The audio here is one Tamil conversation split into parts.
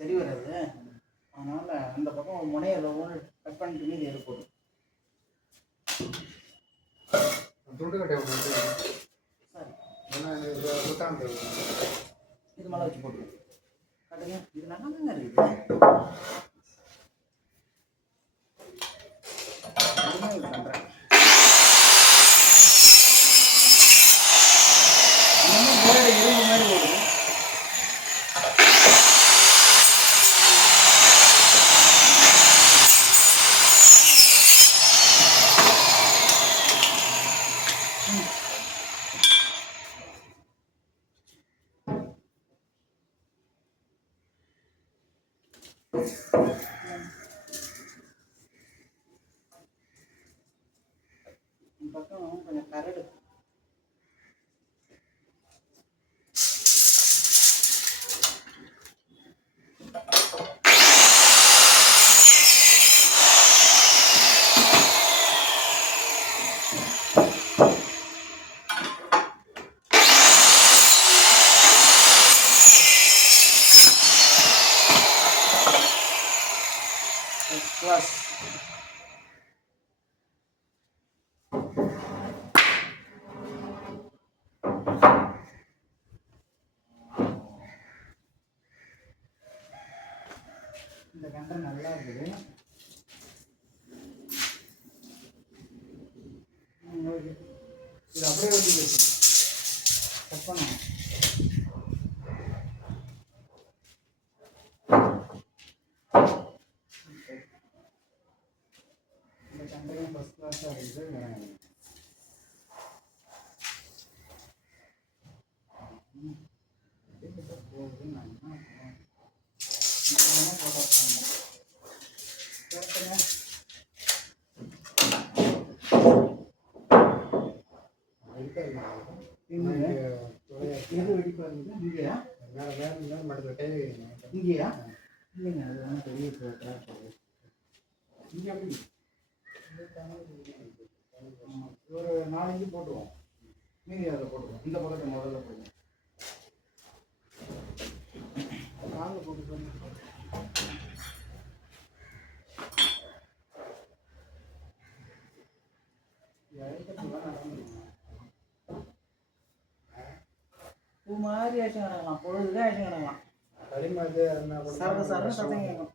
சரி வராது. அதனால் அந்த பக்கம் முனையில் ஒவ்வொன்று கட் பண்ணிட்டு மீது ஏற்படும் இது மேலே வச்சு போட்டுருவோம் கட்டுங்க இது நல்லா இருக்குது. பண்ணுறேன் Thank класс. Central first class exam வராங்க ಮಾಡಿದ್ರೆ ಟೈಮ್ ಇದೆಯಾ ಇಲ್ಲ ಅದು ನನಗೆ ತೆಗೆಯುತ್ತೆ ಹಿಂಗೆ ஒரு நாலஞ்சு போட்டுவோம். மீதி அதில் போட்டுருவோம் இந்த பக்கத்தை முதல்ல போடுவோம். நாங்க போட்டு பூ மாதிரி ஆச்சு கிடக்கலாம். பொழுதுதான் ஆச்சு கிடக்கலாம். சரக்கு சரக்கு சத்தம் கேட்கும்.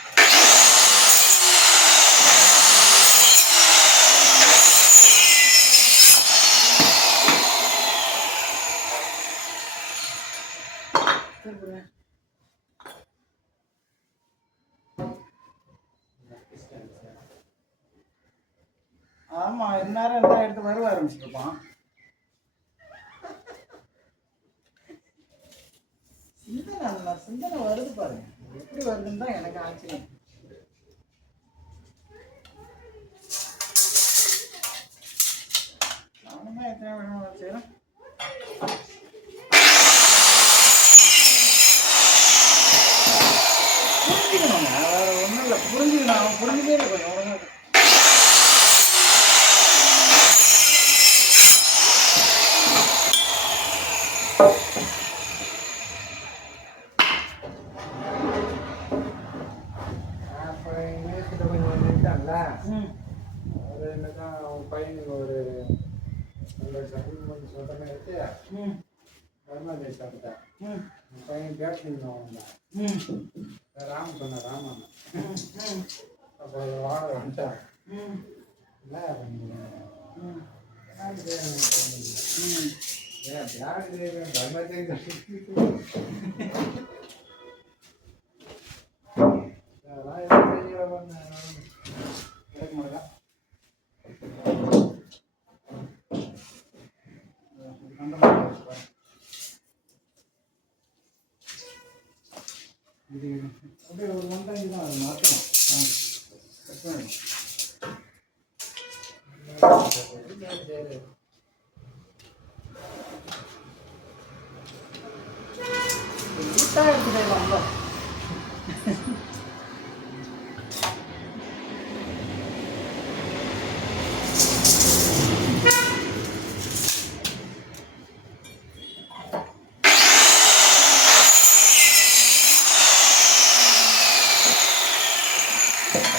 கொஞ்சம் சொல்கிற நேரத்து பர்மா தேவி சாப்பிட்டேன் என் பையன் பேட்ஸ்மேன் வந்தான் ராமன் சொன்ன ராமன் அப்போ வாழ வந்துட்டான் இல்லை ஏன் பேட் இது அப்படியே ஒரு ஒன் டைம் தான் அது மாற்றணும். ஆ கட் பண்ணணும்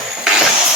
Yeah.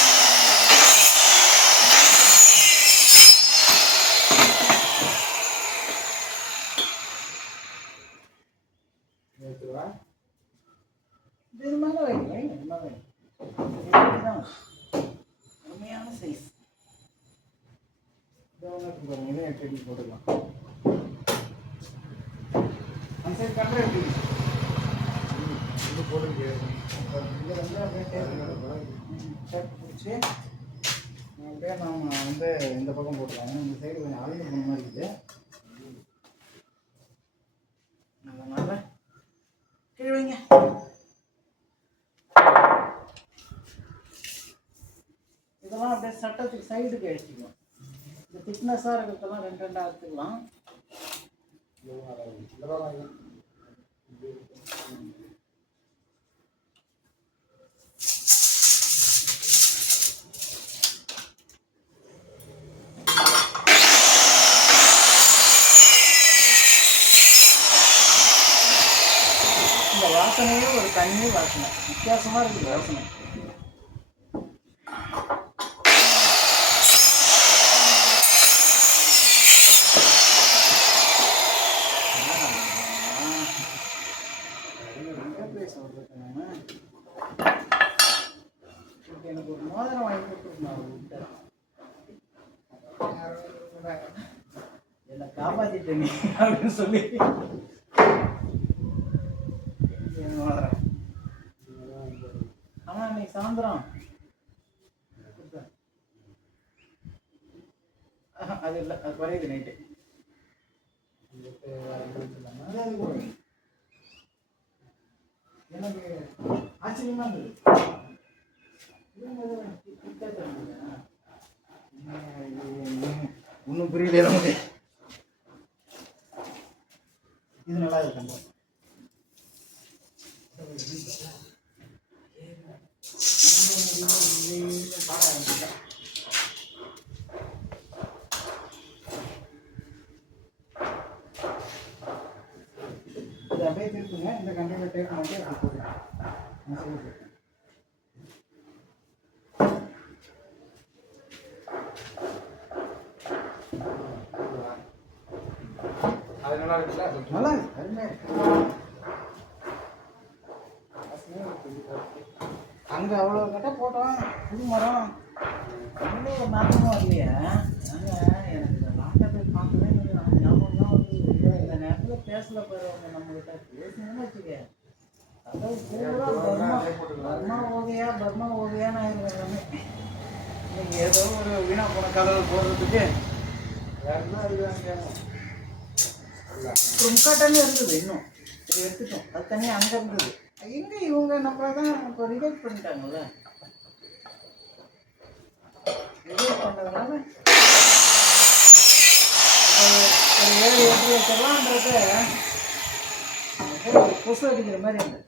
சைடு கொஞ்சம் அழுந்து போன மாதிரி இருக்குது. அதனால் கீழே இதெல்லாம் அப்படியே சட்டத்துக்கு சைடுக்கு அடிச்சுக்கலாம். இந்த திக்னஸாக இருக்கிறதெல்லாம் ரெண்டு ரெண்டாக எடுத்துக்கலாம். இந்த பக்கம் வாசனையே ஒரு தனி வாசனை. வித்தியாசமாக இருக்குது வாசனை. எப்படி சொல்றது எனக்கு ஒரு மோதிரம் வாங்கி கொடுத்துருந்தேன் என்னை காப்பாத்திட்ட அப்படின்னு சொல்லி என் மோதிரம் ஆனா இன்னைக்கு சாயந்தரம். அது இல்லை அது குறையுது நைட்டு எனக்கு ஆச்சரியமா இருந்தது ஒன்றும் புரியல நமக்கு இது நல்லா இருக்கு. அப்படியே திருப்புங்க. இந்த கண்ட்ரோல டேப் மட்டும் அப்படி போடுங்க நான் சொல்லி கொடுத்தேன் அது நல்லா இருக்குல்ல நல்லா இருக்கு அருமையா இருக்கு அங்க அவ்வளவு கட்ட போட்டோம் புது மரம் ஒன்றும் ஒரு நாட்டமும் வரலையே அங்க எனக்கு இந்த நாட்டத்தை பார்க்கவே எனக்கு ஞாபகம் தான் வந்து பேசல போயிருவாங்க நம்மகிட்ட. பேசணும்னு வச்சுக்க. அதாவது பூரா பர்மா பர்மா ஓகையா பர்மா ஓகையான்னு ஆயிரும் எல்லாமே. இன்னைக்கு ஏதோ ஒரு வீணா போன கதவை போடுறதுக்கு இருக்குதான்னு இல்ல. ட்ரும்காட்டன்னு இருந்தது இன்னும். இது எடுத்துட்டோம். அது தனியாக அங்கே இருந்தது. எங்கே இவங்க நம்ம தான் இப்போ ரிஜெக்ட் பண்ணிட்டாங்கல்ல? ரிஜெக்ட் பண்ணதுனால. அது ஒரு ஏழு எட்டு லட்சம்லான்றது ஒரு கொசு அடிக்கிற மாதிரி இருந்தது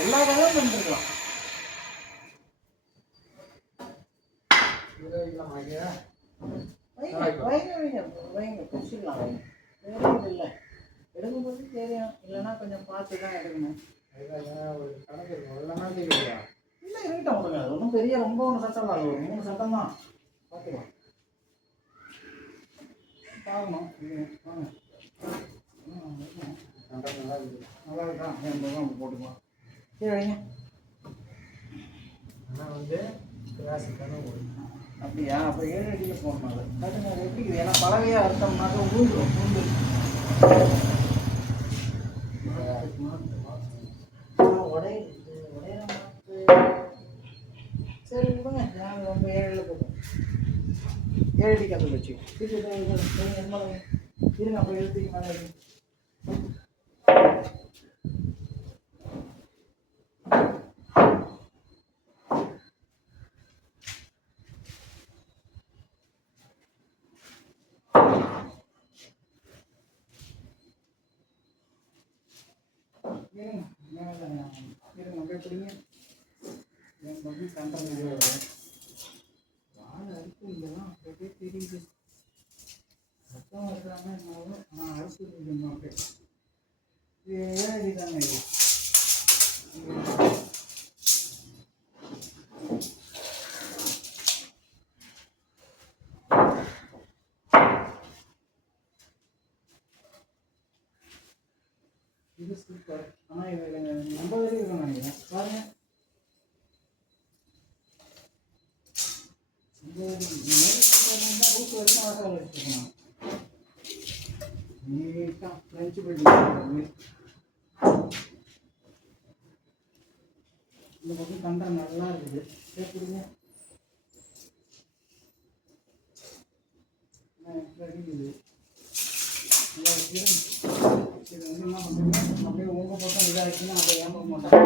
எல்லா கதையும் பண்ணிருக்கலாம் இது வைக்கலாம் ஐயா வைங்க வைங்க வைங்க வைங்க பிடிச்சிக்கலாம் வைங்க வேற இது இல்லை எடுக்கும்போது தெரியும் இல்லைன்னா கொஞ்சம் பார்த்து தான் எடுக்கணும் அதுதான் ஏன்னா ஒரு கணக்கு இருக்கும் எல்லாமே இல்லையா இல்லை இருக்கட்டும் விடுங்க அது ஒன்றும் பெரிய இல்லை அது ஒரு மூணு சட்டம் தான் பார்த்துக்கலாம் பார்க்கணும் வாங்க நல்லா இருக்குது நல்லா இருக்கா ரூபா போட்டுக்கலாம் சரி வைங்க. ஆனால் வந்து கிளாஸுக்கான ஒரு அப்படியா? அப்போ ஏழு அடியில் போடணும் அது. அது எப்படி? ஏன்னா பலவையாக அறுத்தோம்னாக்க உழுந்துடும் உழுந்து கொடுங்க. நான் ரொம்ப ஏழில் போட்டோம் ஏழு கதை கற்று வச்சு இருங்க அப்போ எழுத்துக்கு இருங்க இருங்க அப்படியே பிடிங்க என் பகுதி கண்டது வாழை அறுப்பு இதெல்லாம் அப்படியே தெரியுது. இருக்கிறாங்க ஆனால் அரசு அப்படியே இது ஏழடி தாங்க இது? இது சூப்பர் ஆனால் இது ஐம்பது வரைக்கும் இருக்கும் நினைக்கிறேன் பாருங்க ஐம்பது வரைக்கும் இந்த மாதிரி சூப்பர் இருந்தால் நூற்று வருஷம் ஆகாத வச்சுக்கணும் நீட்டாக ஃப்ரெஞ்சு பில்டிங் இந்த பக்கம் கண்டம் நல்லா இருக்குது கேட்குறீங்க இருக்குது நல்லா இருக்குது இது வந்து என்ன பண்ணுறீங்க அப்படியே உங்கள் பக்கம் இதாகிடுச்சுன்னா அதை ஏமாற மாட்டாங்க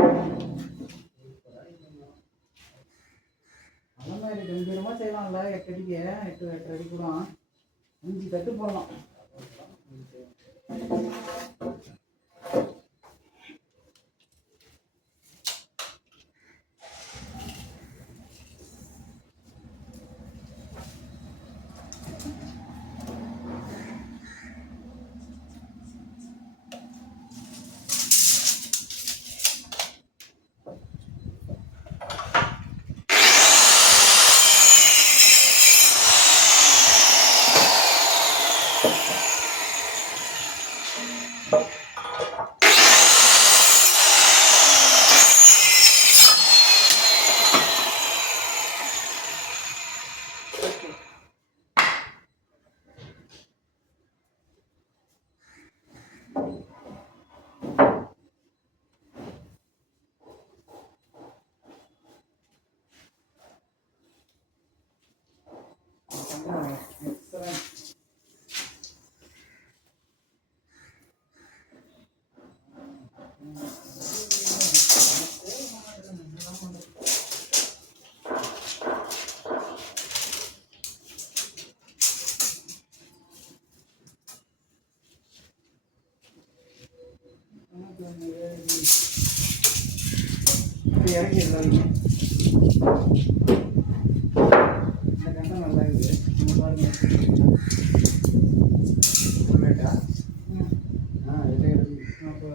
அந்த மாதிரி கம்பீரமாக செய்யலாம்ல எட்டு எட்டு எட்டு அடி கூட அஞ்சு தட்டு போடலாம் Não, é.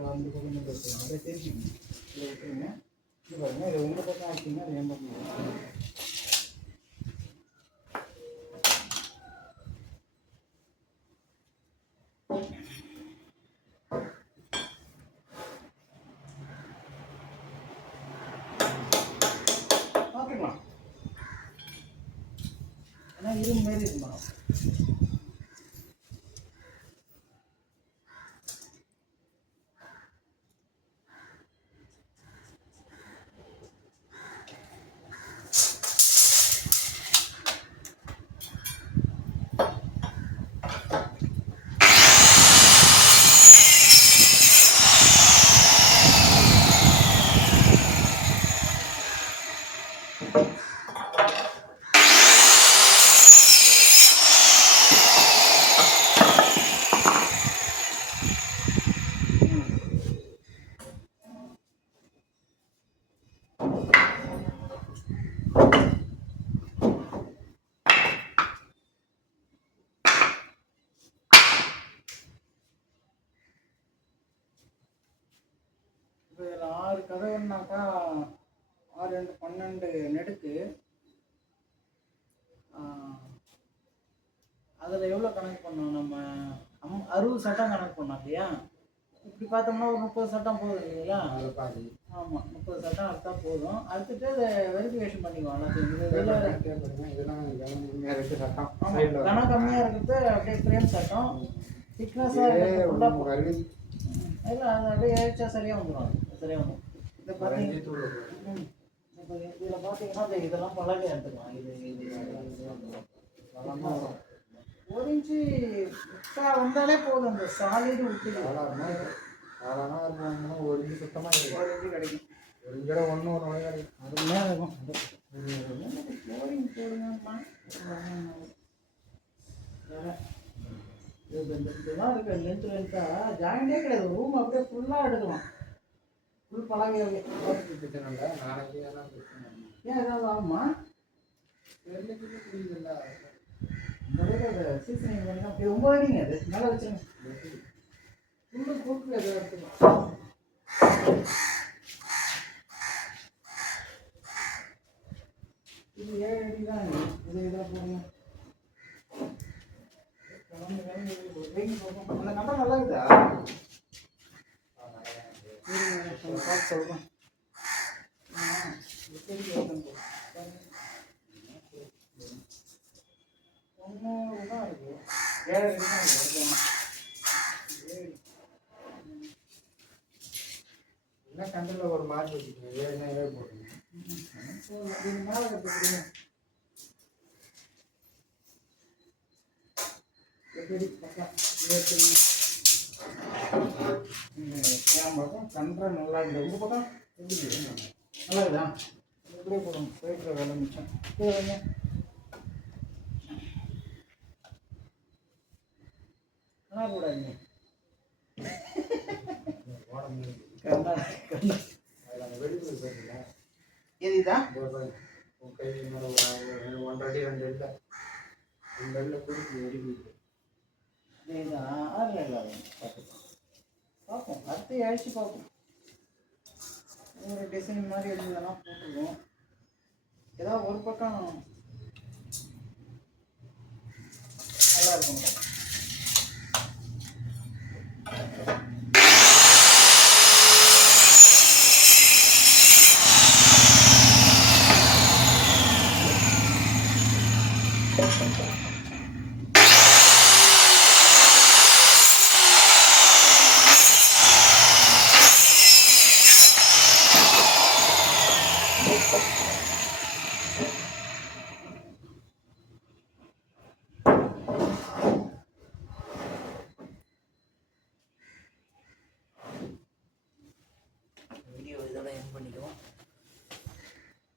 அந்த பக்கம் தெரிஞ்சுக்கணும் இதை விட்டுருங்க இது பாருங்க இது உங்கள் பக்கம் ஆச்சுன்னா அது என் பக்கம் வரும். பார்த்துக்கலாம் ஏன்னா இரும்பு மாரி இருக்கணும் இப்போ இதில் ஆறு கதவுன்னாக்கா ஆறு ரெண்டு பன்னெண்டு நெடுக்கு. அதில் எவ்வளோ கணக்கு பண்ணோம் நம்ம? அம் அறுபது சட்டம் கணக்கு பண்ணோம் இல்லையா? இப்படி பார்த்தோம்னா ஒரு முப்பது சட்டம் போதும் இல்லைங்களா? ஆமாம் முப்பது சட்டம் அறுத்தா போதும். அறுத்துட்டு அதை வெரிஃபிகேஷன் பண்ணிக்குவோம் கணம் கம்மியாக இருக்கிறது அப்படியே ஃப்ரேம் சட்டம். திக்னஸாக இல்லை அது அப்படியே ஏச்சா சரியாக வந்துடும் இதை. இப்போ இதில் பார்த்தீங்கன்னா இந்த இதெல்லாம் பழக எடுத்துக்கலாம் இது இது. ஒரு இன்ச்சு வந்தாலே போதும் அந்த சாலிடு விட்டு சாதாரணமா சாதாரணமா இருக்கணும்னா ஒரு இன்ச்சு சுத்தமா இருக்கும் ஒரு இன்ச்சு கிடைக்கும். ஒரு இன்ச்சோட ஒன்று ஒரு நுழையா மேலே இருக்கும். ஃப்ளோரிங் போடுங்கம்மா இதெல்லாம் இருக்கு லென்த் லென்த்தாக ஜாயிண்டே கிடையாது. ரூம் அப்படியே ஃபுல்லாக எடுக்கலாம். ஃபுல் பழகையாவே பிரச்சனை இல்லை நாளைக்கு பிரச்சனை ஏன் ஏதாவது ஆகுமா புரியுதுல்ல சீசனிங் இது அடிங்க அது மேலே வச்சுருங்க ஃபுல்லு கூட்டு எதை எடுத்துக்கலாம் இது ஏழு அடி தான் இது இதில் போகும். அந்த கட்டம் நல்லா இருக்குதா இருங்க, கொஞ்சம் பார்த்து சொல்றேன். ஆ, எப்படி இருக்குன்னு பாருங்க. தொண்ணூறு தான் இருக்கு ஏழு அடி தான் இருக்கு ஓகேம்மா. ஏழு. என்ன கண்டில் ஒரு மாற்றி வச்சுக்கோங்க ஏழு ஏழு போட்டுங்க கன்ற நல்லா இருக்குது உங்கள் பக்கம் எப்படி நல்லா இருக்குதா? எப்படியே போதும் போயிட்டு வேலை மிச்சம். வைங்க. நல்லா பார்த்தீங்களா எதுதான் கை மேலே ஒன்றரை அடி ரெண்டு அடியில் ரெண்டு அடியில் குடிக்கு வெடிப்பு இதுதான் இல்லை பார்த்துப்போம் பார்ப்போம். அடுத்து அழிச்சு பார்ப்போம். ஒரு டிசைன் மாதிரி இருந்ததுன்னா போட்டுருவோம். ஏதாவது ஒரு பக்கம் நல்லா இருக்கும்.